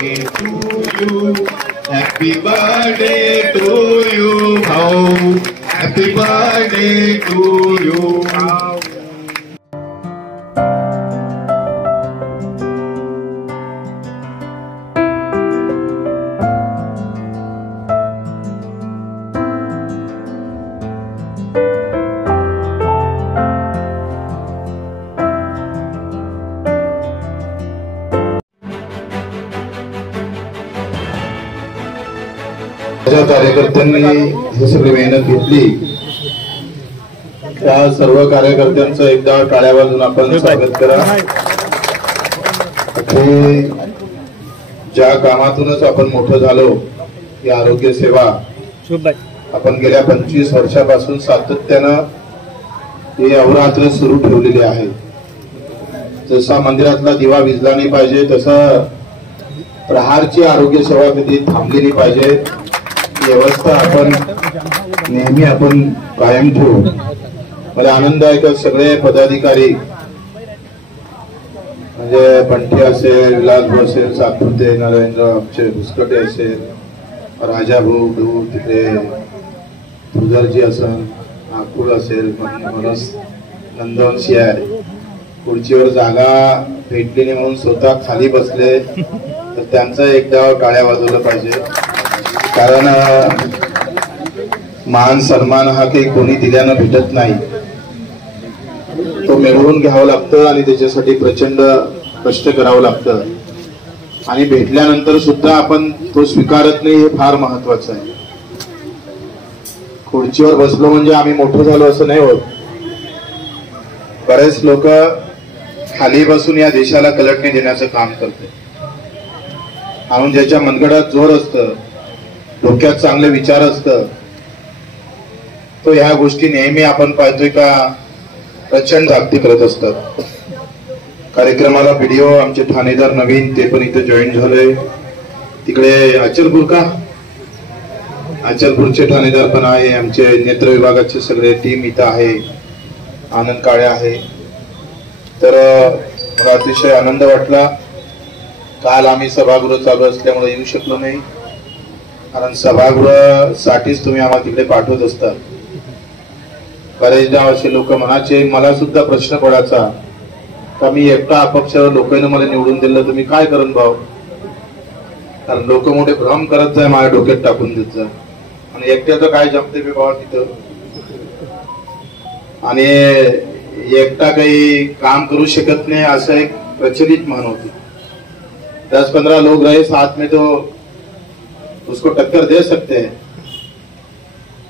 Happy birthday to you, भाऊ. Happy birthday to you. ज्या कार्यकर्त्यांनी ही सगळी मेहनत घेतली त्या सर्व कार्यकर्त्यांचं एकदा टाळ्या वाजवून आपण स्वागत करा। ज्या कामातूनच आपण मोठं झालो ही आरोग्य सेवा आपण गेल्या 25 वर्षापासून सातत्यानं ही अवरात्र सुरू ठेवलेली आहे। जसा मंदिरातला दिवा विझला नाही पाहिजे तसं प्रहारची आरोग्य सेवा कधी थांबली नाही पाहिजे, व्यवस्था आपण नेहमी आपण कायम ठेवू। मला आनंद आहे की सगळे पदाधिकारी म्हणजे पंठी असेल, विलासभाऊ असेल, सातपुते नरेंद्र आमचे भुसकटे असेल, राजाभाऊ डू तिथे तुळजाजी असेल, नागपूर असेल, मनस नंदवंशी आहे, खुर्चीवर जागा भेटली नाही म्हणून स्वतः खाली बसले तर त्यांचा एकदा टाळ्या वाजवलं पाहिजे। कारण मान सन्मान हा काही कोणी दिल्यानं भेटत नाही, तो मिळवून घ्यावं लागतं आणि त्याच्यासाठी प्रचंड कष्ट करावं लागतं आणि भेटल्यानंतर सुद्धा आपण तो स्वीकारत नाही, हे फार महत्वाचं आहे। खुर्चीवर बसलो म्हणजे आम्ही मोठं झालो असं नाही होत। बरेच लोक खाली बसून या देशाला कलटणी देण्याचं काम करते आणि ज्याच्या मनगडात जोर असतं, डोक्यात चांगले विचार असतं, तो ह्या गोष्टी नेहमी आपण पाहतोय का प्रचंड जागती करत असतात। कार्यक्रमाला व्हिडिओ आमचे ठाणेदार नवीन ते पण इथे जॉईन झाले, तिकडे अचलपूरचे ठाणेदार पण आहे, आमचे नेत्र विभागाचे सगळे टीम इथं आहे, आनंद काळे आहे। तर मला अतिशय आनंद वाटला। काल आम्ही सभागृह चालू असल्यामुळे येऊ शकलो नाही, कारण सभागृह साठीच तुम्ही आम्हाला तिकडे पाठवत असतात। बरेचदा असे लोक म्हणायचे, मला सुद्धा प्रश्न पडायचा का मी एकटा अपक्ष लोकांना मला निवडून दिलं तर मी काय करण भाऊ, कारण लोक मोठे भ्रम करत जाय, माझ्या डोक्यात टाकून देत जा आणि एकट्याचं काय जमते बे बाबा तिथं, आणि एकटा काही काम करू शकत नाही असं एक प्रचलित म्हण होती। 10-15 लोग रहे साथ में तो उसको टक्कर दे सकते हैं।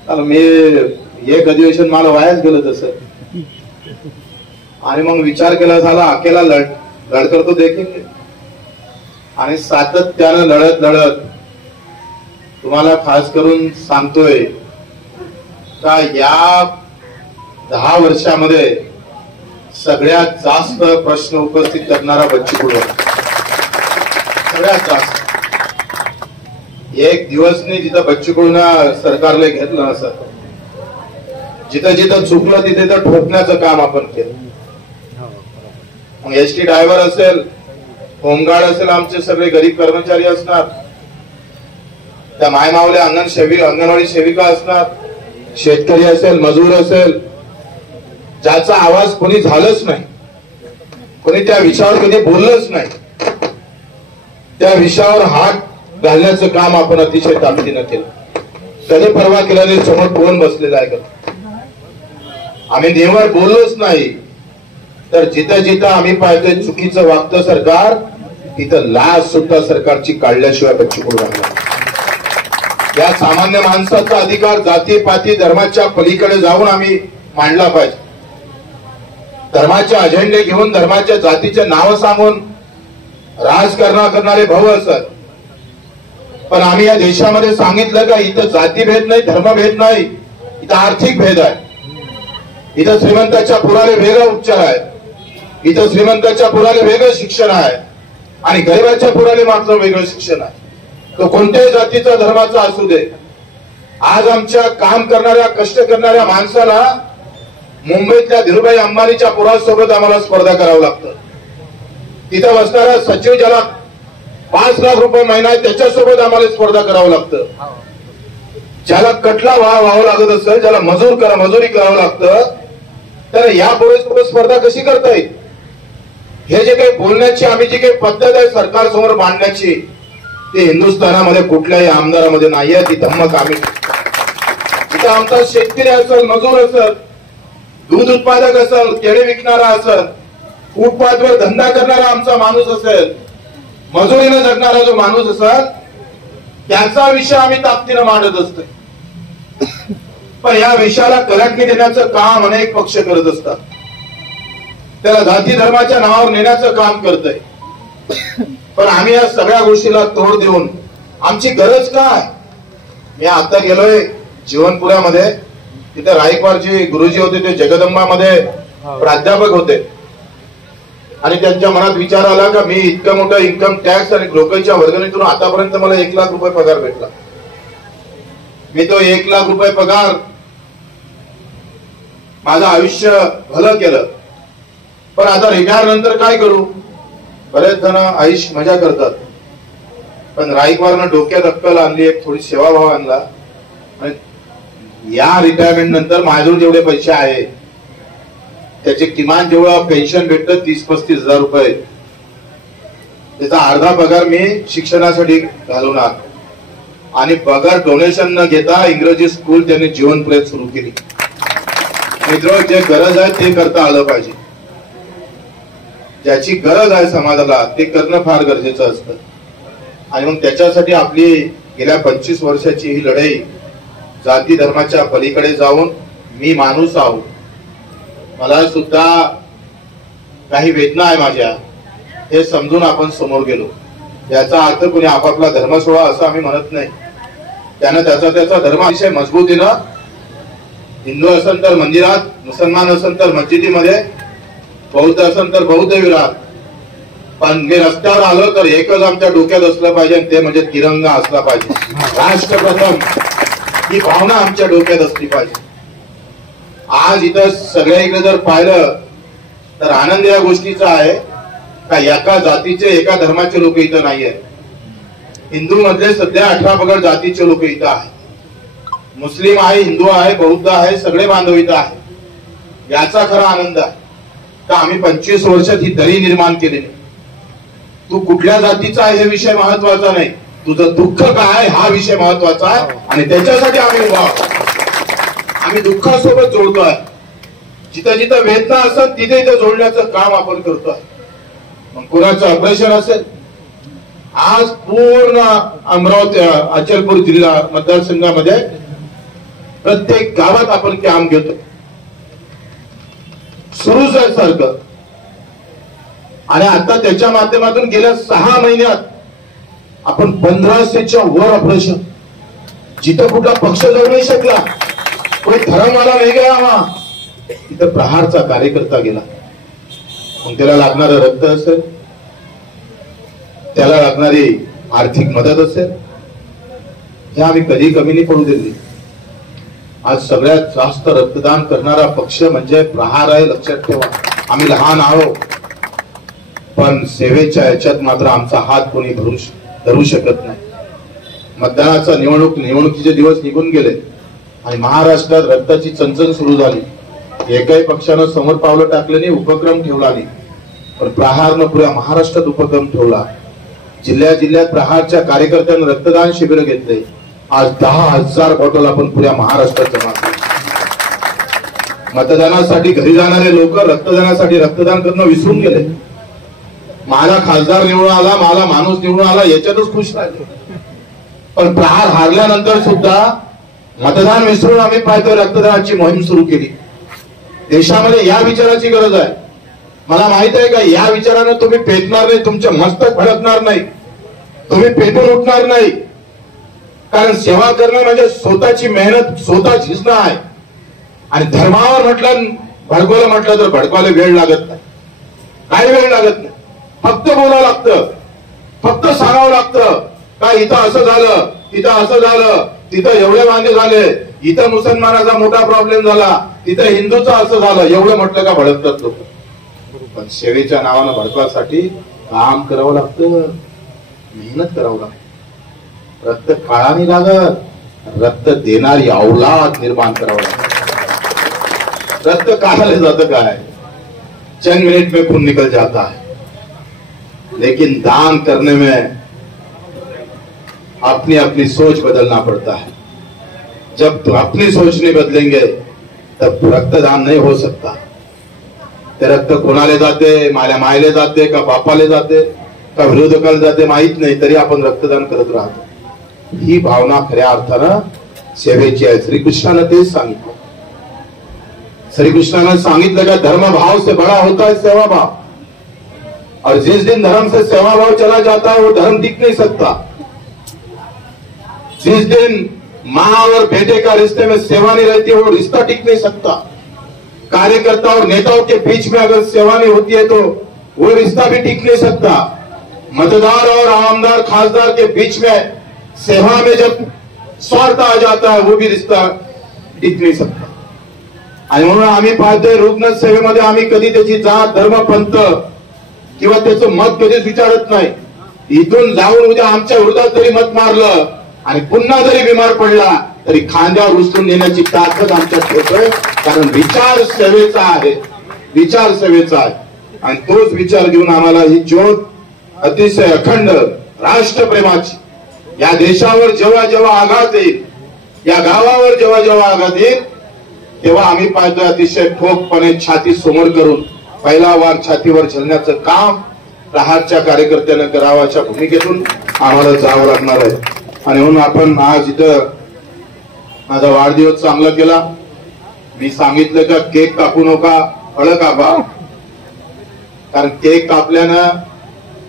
कारण मी एक अधिवेशन मला वायाच गेलं तसं आणि मग विचार केला झाला अकेला लढकर तो देखेंगे आणि सातत्यानं लढत तुम्हाला खास करून सांगतोय का या 10 वर्षामध्ये सगळ्यात जास्त प्रश्न उपस्थित करणारा बच्चू कडू, सगळ्यात जास्त। एक दिवस नाही जिथं बच्चू कडूंना सरकारला घेतलं नसतं, जिथं जिथं चुकलं तिथे तर ठोकण्याचं काम आपण केलं। मग एसटी ड्रायव्हर असेल, होमगार्ड असेल, आमचे सगळे गरीब कर्मचारी असणार, त्या मायमावल्या अंगणवाडी सेविका असणार, शेतकरी असेल, मजूर असेल, ज्याचा आवाज कोणी झालंच नाही, कोणी त्या विषयावर कधी बोललंच नाही, त्या विषयावर हात घालण्याचं काम आपण अतिशय ताकदीनं केलं। कधी परवा केल्याने समोर कोण बसलेला आहे का? आम्ही नेहमी बोललोच नाही, तर जिथं जिथं आम्ही पाहतोय चुकीचं वागतं सरकार, तिथं लाज सुद्धा सरकारची काढल्याशिवाय बच्चू कडू राहणार। या सामान्य माणसाचा अधिकार जातीपाती धर्माच्या पलीकडे जाऊन आम्ही मांडला पाहिजे। धर्माचे अजेंडे घेऊन, धर्माच्या जातीचे नाव सांगून राजकारण करणारे भाऊ असतात, पण आम्ही या देशामध्ये सांगितलं का इथं जातीभेद नाही, धर्मभेद नाही, इथं आर्थिक भेद आहे। इथं श्रीमंताच्या पुराले वेगळा उपचार आहे, इथं श्रीमंताच्या पुराले वेगळं शिक्षण आहे आणि गरिबाच्या पुराले मात्र वेगळं शिक्षण आहे। तो कोणत्याही जातीचा धर्माचा असू दे, आज आमच्या काम करणाऱ्या कष्ट करणाऱ्या माणसाला मुंबईतल्या धीरुभाई अंबानीच्या पुरासोबत आम्हाला स्पर्धा करावं लागतं। तिथं बसणारा सचिव ज्याला 5 लाख रुपये महिना आहे, त्याच्यासोबत आम्हाला स्पर्धा करावं लागतं. ज्याला कटला व्हावं लागत असेल, ज्याला मजुरी करावं लागतं, तर यापुढे स्पर्धा कशी करता येईल? हे जे काही बोलण्याची आम्ही जी काही पद्धत आहे सरकारसमोर मांडण्याची, ते हिंदुस्थानामध्ये कुठल्याही आमदारामध्ये नाही आहे. ती धम्मक आम्ही इथं आमचा शेतकरी असेल, मजूर असेल, दूध उत्पादक असेल, केळी विकणारा असेल, फुटपाथवर धंदा करणारा आमचा माणूस असेल, मजुरीने जगणारा जो माणूस असेल, त्याचा विषय आम्ही ताकदीनं मांडत असतो. पण या विषयाला कलाटणी देण्याचं काम अनेक पक्ष करत असतात. त्याला जाती धर्माच्या नावावर नेण्याचं काम करतंय. पण आम्ही या सगळ्या गोष्टीला तोड देऊन आमची गरज काय? मी आता गेलोय जीवनपुऱ्यामध्ये, तिथे रायकवारजी गुरुजी होते, ते जगदंबामध्ये प्राध्यापक होते, आणि त्यांच्या मनात विचार आला का मी इतकं मोठं इन्कम टॅक्स आणि लोकांच्या वर्गणीतून आतापर्यंत मला 1 लाख रुपये पगार भेटला. मी तो 1 लाख रुपये पगार माझं आयुष्य भलं केलं, पण आता रिटायर नंतर काय करू? बरेच जण आयुष्य मजा करतात, पण रायकवारनं डोक्यात अक्कल आणली, एक थोडी सेवाभाव आणला, आणि या रिटायरमेंट नंतर माझ्याजवळ जेवढे पैसे आहेत त्याचे किमान जेवढं पेन्शन भेटतं 30-35 हजार रुपये, त्याचा अर्धा पगार मी शिक्षणासाठी घालवणार, आणि पगार डोनेशन न घेता इंग्रजी स्कूल त्यांनी जीवनपुऱ्यात सुरू केली. मित्र, जे गरज आहे ते करता आलं पाहिजे. ज्याची गरज आहे समाजाला ते करणं फार गरजेचं असतं. आणि मग त्याच्यासाठी आपली गेल्या 25 वर्षाची ही लढाई जाती धर्माच्या पलीकडे जाऊन मी माणूस आहो, मला सुद्धा काही वेदना आहे माझ्या, हे समजून आपण समोर गेलो. याचा अर्थ कोणी आपापला धर्म सोडा असं आम्ही म्हणत नाही. त्यानं त्याचा धर्माविषय मजबूतीनं, हिंदू असेल तर मंदिरात, मुसलमान असेल तर मस्जिदीमध्ये, बौद्ध असेल तर बौद्ध विराट, पण मी रस्त्यावर आलो तर एकच आमच्या डोक्यात असलं पाहिजे, ते म्हणजे तिरंगा असला पाहिजे. राष्ट्रप्रथम ही भावना आमच्या डोक्यात असली पाहिजे. आज इथं सगळ्याकडे जर पाहिलं तर आनंद या गोष्टीचा आहे का एका जातीचे, एका धर्माचे लोक इथं नाहीये. हिंदू मधले सध्या 18 पगड जातीचे लोक इथं आहेत. मुस्लिम आहे, हिंदू आहे, बौद्ध आहे, सगळे बांधव इथं आहे. याचा खरा आनंद आहे का आम्ही 25 वर्षात ही दरी निर्माण केलेली. तू कुठल्या जातीचा आहे हे विषय महत्वाचा नाही, तुझं दुःख काय हा विषय महत्वाचा आहे, आणि त्याच्यासाठी आम्ही उभा आहोत. आम्ही दुःखासोबत जोडतोय. जिथं जिथं वेदना असेल तिथे इथं जोडण्याचं काम आपण करतोय. मग कुणाचं ऑपरेशन असेल, आज पूर्ण अमरावती अचलपूर जिल्हा मतदारसंघामध्ये प्रत्येक गावात आपण काम घेतो, सुरूच आहे सारखं. आणि आता त्याच्या माध्यमातून गेल्या 6 महिन्यात आपण 1500च्या वर ऑपरेशन, जिथं कुठला पक्ष जाऊ नाही शकला, कोणी धर्मवाला नाही गेला, तिथं प्रहारचा कार्यकर्ता गेला. मग त्याला लागणारं रक्त असेल, त्याला लागणारी आर्थिक मदत असेल, हे आम्ही कधी कमी नाही पडू दिली. आज सगळ्यात जास्त रक्तदान करणारा पक्ष म्हणजे प्रहार आहे, लक्षात ठेवा. आम्ही लहान आहोत, पण सेवेच्या याच्यात मात्र आमचा हात कोणी धरू शकत नाही. मतदानाचा निवडणुकीचे दिवस निघून गेले आणि महाराष्ट्रात रक्ताची चणचण सुरू झाली. एकाही पक्षानं समोर पावलं टाकलं नाही, उपक्रम ठेवला नाही, पण प्रहारनं पुऱ्या महाराष्ट्रात उपक्रम ठेवला. जिल्ह्यात प्रहारच्या कार्यकर्त्यांनी रक्तदान शिबिर घेतले. आज 10,000 बॉटल आपण पुऱ्या महाराष्ट्रात जमा केली. मतदानासाठी घरी जाणारे लोक रक्तदानासाठी रक्तदान करणं विसरून गेले. मला खासदार निवडून आला, मला माणूस निवडून आला, याच्यातच खुश राहिले. पण प्रहार हारल्यानंतर सुद्धा मतदान विसरून आम्ही पाहतोय रक्तदानाची मोहीम सुरू केली. देशामध्ये या विचाराची गरज आहे. मला माहित आहे का, या विचारानं तुम्ही पेटणार नाही, तुमचे मस्तक भडकणार नाही, तुम्ही पेटून उठणार नाही. कारण सेवा करणं म्हणजे स्वतःची मेहनत स्वतः झिजणं आहे. आणि धर्मावर म्हटलं, भडकवायला म्हटलं तर भडकवायला वेळ लागत नाही, काही वेळ लागत नाही. फक्त बोलावं लागतं, फक्त सांगावं लागतं का इथं असं झालं, तिथं असं झालं, तिथं एवढे वांदे झाले, इथं मुसलमानाचा मोठा प्रॉब्लेम झाला, तिथं हिंदूचा असं झालं, एवढं म्हटलं का भडकतात लोक. पण सेवेच्या नावानं भडकवासाठी काम करावं लागतं. मेहनत करावं लागतं. रक्त काळाने लागत, रक्त देणारी औलाद निर्माण करावं लागतं. रक्त काढायला जातं काय, चंद मिनट में खून निकल जाता है, लेकिन दान करने में अपनी अपनी सोच बदलना पड़ता है. जब तो अपनी सोच नहीं बदलेंगे तब रक्तदान नहीं हो सकता. ते रक्त कोणाला जाते, माझ्या मायले जाते का बापाले जाते का विरोधकाला जाते माहित नाही, तरी आपण रक्तदान करत राहतो. ही भावना खऱ्या अर्थानं सेवेची आहे. श्रीकृष्णानं तेच सांगितलं. श्रीकृष्णानं सांगितलं का धर्म भाव से बड़ा होता है सेवा भाव, और जिस दिन धर्म से सेवा भाव चला जाता है वो धर्म दिख नहीं सकता. जिस दिन माँ और बेटे का रिश्ते में सेवा नहीं रहती वो रिश्ता टिक नहीं सकता. कार्यकर्ता और नेताओं के बीच में अगर सेवा नहीं होती है तो वो रिश्ता भी टिक नहीं सकता. मतदार और आमदार खासदार के बीच में सेवा में जब स्वार्थ आ जाता है वो भी रिश्ता टिक नहीं सकता. आणि म्हणून आम्ही पाहतोय रुग्ण सेवेमध्ये आम्ही कधी त्याची जात धर्म पंथ किंवा त्याचं मत कधीच विचारत नाही. इथून जाऊन उद्या आमच्या विरोधात जरी मत मारलं आणि पुन्हा जरी बिमार पडला तरी खांद्यावर उचलून नेण्याची ताकद आमच्यात ठेवतोय. कारण विचार सेवेचा आहे, विचार सेवेचा आहे. आणि तोच विचार घेऊन आम्हाला ही ज्योत अतिशय अखंड राष्ट्रप्रेमाची या देशावर जेव्हा जेव्हा आघात येईल, या गावावर जेव्हा जेव्हा आघात येईल तेव्हा आम्ही पाहतोय अतिशय ठोकपणे छाती समोर करून पहिला वार छातीवर झेलण्याचं काम प्रहारच्या कार्यकर्त्यांना करावाच्या भूमिकेतून आम्हाला जावं लागणार आहे. आणि म्हणून आपण आज इथं माझा वाढदिवस चांगला केला. मी सांगितलं का केक कापू नका, फळं कापा. कारण केक कापल्यानं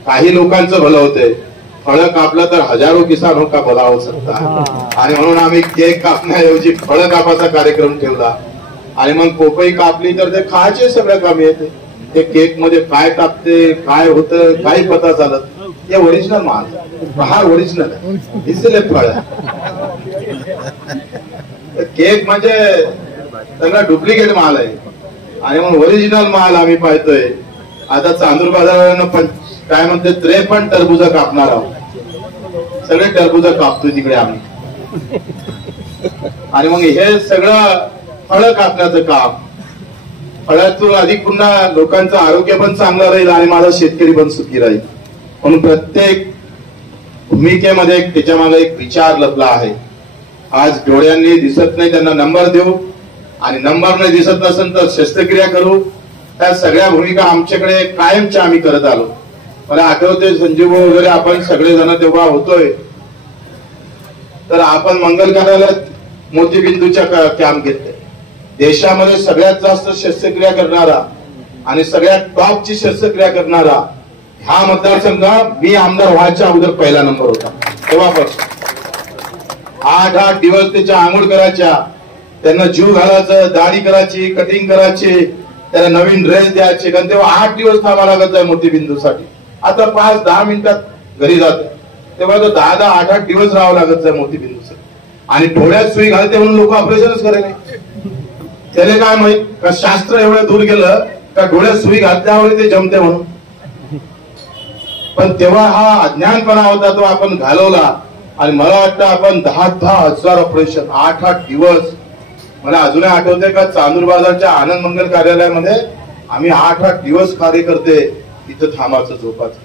काही लोकांचं भलं होतंय, फळं कापलं तर हजारो किसानों का भला हो सकता है. आणि म्हणून आम्ही केक कापण्याऐवजी फळं कापाचा कार्यक्रम ठेवला. आणि मग पोपई कापली तर ते खायचे सगळं काम येते. ते केक मध्ये काय टाकते, काय होतं, काही पता चालत. हे ओरिजिनल माल, हा ओरिजिनल आहे, इसलिए फळ. केक म्हणजे सगळा डुप्लिकेट माल आहे. आणि मग ओरिजिनल माल आम्ही पाहतोय. आता चांदूर बाजारानं पण काय म्हणते 53 टरबुजा कापणार आहोत. सगळे टरबुजा कापतोय तिकडे आम्ही. आणि मग हे सगळं फळं कापण्याचं काम, फळातून अधिक पुन्हा लोकांचं आरोग्य पण चांगलं राहील आणि माझा शेतकरी पण सुखी राहील. म्हणून प्रत्येक भूमिकेमध्ये त्याच्या मागे एक विचार लपला आहे. आज डोळ्यांनी दिसत नाही त्यांना नंबर देऊ, आणि नंबर नाही दिसत नसेल तर शस्त्रक्रिया करू. त्या सगळ्या भूमिका आमच्याकडे कायमच्या आम्ही करत आलो. मला आठवते संजीव वगैरे आपण सगळेजण तेव्हा होतोय तर आपण मंगल कार्यालयात मोतीबिंदूच्या कॅम्प घेतले. देशामध्ये सगळ्यात जास्त शस्त्रक्रिया करणारा आणि सगळ्यात टॉपची शस्त्रक्रिया करणारा हा मतदारसंघात मी आमदार व्हायच्या अगोदर पहिला नंबर होता. तेव्हापासून 8 दिवस त्याच्या आंघोळ करायच्या, त्यांना जीव घालायचं, दाढी करायची, कटिंग करायची, त्याला नवीन ड्रेस द्यायचे. कारण तेव्हा 8 दिवस थांबा लागत आहे मोतीबिंदूसाठी. आता 5-10 मिनिटात घरी जाते. तेव्हा तो 10-8 दिवस राहावं लागत आहे मोतीबिंदूसाठी. आणि डोळ्यात सुई घालते म्हणून लोक ऑपरेशनच करायला नाही. त्याने काय माहित का शास्त्र एवढं दूर गेलं का डोळ्यात सुई घातल्यावर ते जमते म्हणून. पण तेव्हा हा अज्ञानपणा होता तो आपण घालवला. आणि मला वाटतं आपण 10-10 हजार ऑपरेशन 8-8 दिवस. मला अजूनही आठवते का चांदूर बाजारच्या आनंद मंगल कार्यालयामध्ये आम्ही 8-8 दिवस कार्यकर्ते तिथं थांबायचं, झोपायचं.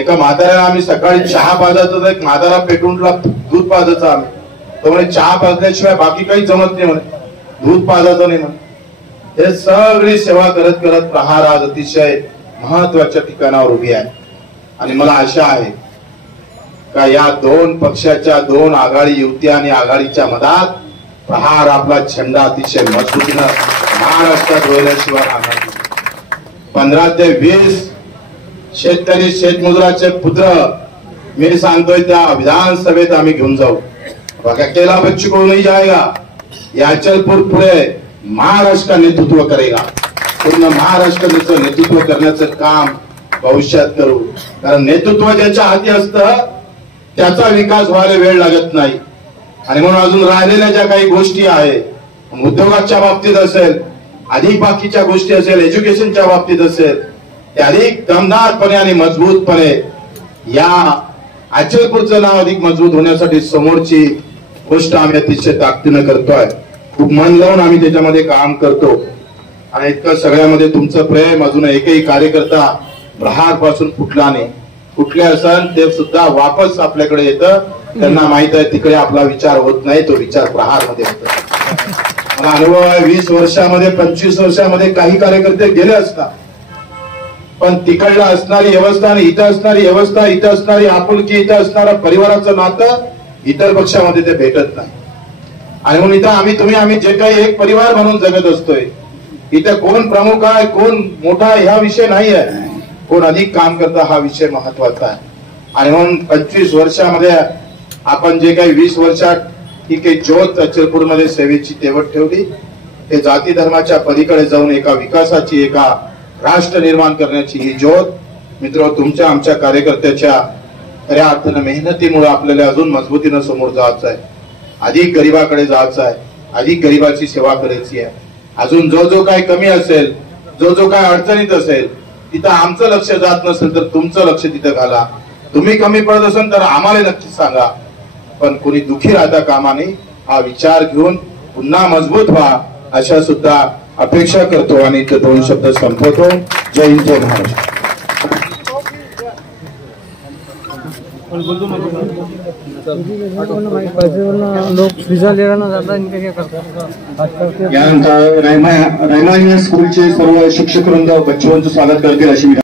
एका म्हाताऱ्याला आम्ही सकाळी चहा पाजायचं तर एक म्हातारा पेटून दूध पाजायचं आम्ही. तो म्हणे चहा पाजल्याशिवाय बाकी काही जमत नाही म्हणे, दूध पाजायचं नाही म्हणे. हे सगळी सेवा करत करत प्रहार आज अतिशय महत्वाच्या ठिकाणावर उभी आहे. आणि मला आशा आहे का या 2 पक्षाच्या 2 आघाडी युती आणि आघाडीच्या मधात प्रहार आपला झेंडा अतिशय मजबूतीनं महाराष्ट्रात रोवल्याशिवाय राहणार. 15 ते 20 शेतकरी शेतमजुराचे पुत्र मी सांगतोय त्या विधानसभेत आम्ही घेऊन जाऊ. अकेला बच्चू को नहीं जाएगा, याचलपूर पुढे महाराष्ट्र का नेतृत्व करेगा. पूर्ण महाराष्ट्राचं नेतृत्व करण्याचं काम भविष्यात करू. कारण नेतृत्व ज्याच्या हाती असतं त्याचा विकास व्हायला वेळ लागत नाही. आणि म्हणून अजून राहिलेल्या ज्या काही गोष्टी आहेत, उद्योगाच्या बाबतीत असेल, अधिक बाकीच्या गोष्टी असेल, एज्युकेशनच्या बाबतीत असेल, ते अधिक दमदारपणे आणि मजबूतपणे या अचलपूरचं नाव अधिक मजबूत होण्यासाठी समोरची गोष्ट आम्ही अतिशय ताकदीनं करतोय. खूप मन लावून आम्ही त्याच्यामध्ये काम करतो आणि इतकं सगळ्यामध्ये तुमचं प्रेम, अजून एकही कार्यकर्ता प्रहार पासून फुटला नाही. कुठले असन ते सुद्धा वापस आपल्याकडे येतं. त्यांना माहित आहे तिकडे आपला विचार होत नाही, तो विचार प्रहार मध्ये होतो. मला अनुभव आहे 20 वर्षामध्ये 25 वर्षामध्ये काही कार्यकर्ते गेले असतात, पण तिकडला असणारी व्यवस्था आणि इथं असणारी व्यवस्था, इथं असणारी आपुलकी, इथं असणारं परिवाराचं नातं इतर पक्षामध्ये ते भेटत नाही. आणि म्हणून इथं आम्ही जे काही एक परिवार म्हणून जगत असतोय. इथं कोण प्रमुख आहे, कोण मोठा आहे हा विषय नाही आहे, कोण अधिक काम करता हा विषय महत्वाचा आहे. आणि म्हणून 25 वर्षामध्ये आपण जे काही 20 वर्षात ही काही ज्योत अचलपूरमध्ये सेवेची तेवट ठेवली, ते जाती धर्माच्या पलीकडे जाऊन एका विकासाची, एका राष्ट्र निर्माण करण्याची ही ज्योत मित्र तुमच्या आमच्या कार्यकर्त्याच्या खऱ्या अर्थानं मेहनतीमुळे आपल्याला अजून मजबूतीनं समोर जायचं आहे. अधिक गरीबाकडे जायचं आहे, अधिक गरीबाची सेवा करायची आहे. अजून जो काय कमी असेल, जो काय अडचणीत असेल, तिथं आमचं लक्ष जात नसेल तर तुमचं लक्ष तिथं घाला. तुम्ही कमी पडत असेल तर आम्हाला नक्की सांगा, पण कोणी दुखी राहता कामा नये हा विचार घेऊन पुन्हा मजबूत व्हा अशा सुद्धा अपेक्षा करतो आणि ते 2 शब्द संपवतो. जय हिंद, जय महाराष्ट्र. लोग यानंतर रायमा स्कूलचे सर्व शिक्षक वृंद बच्चूंचं स्वागत करतील अशी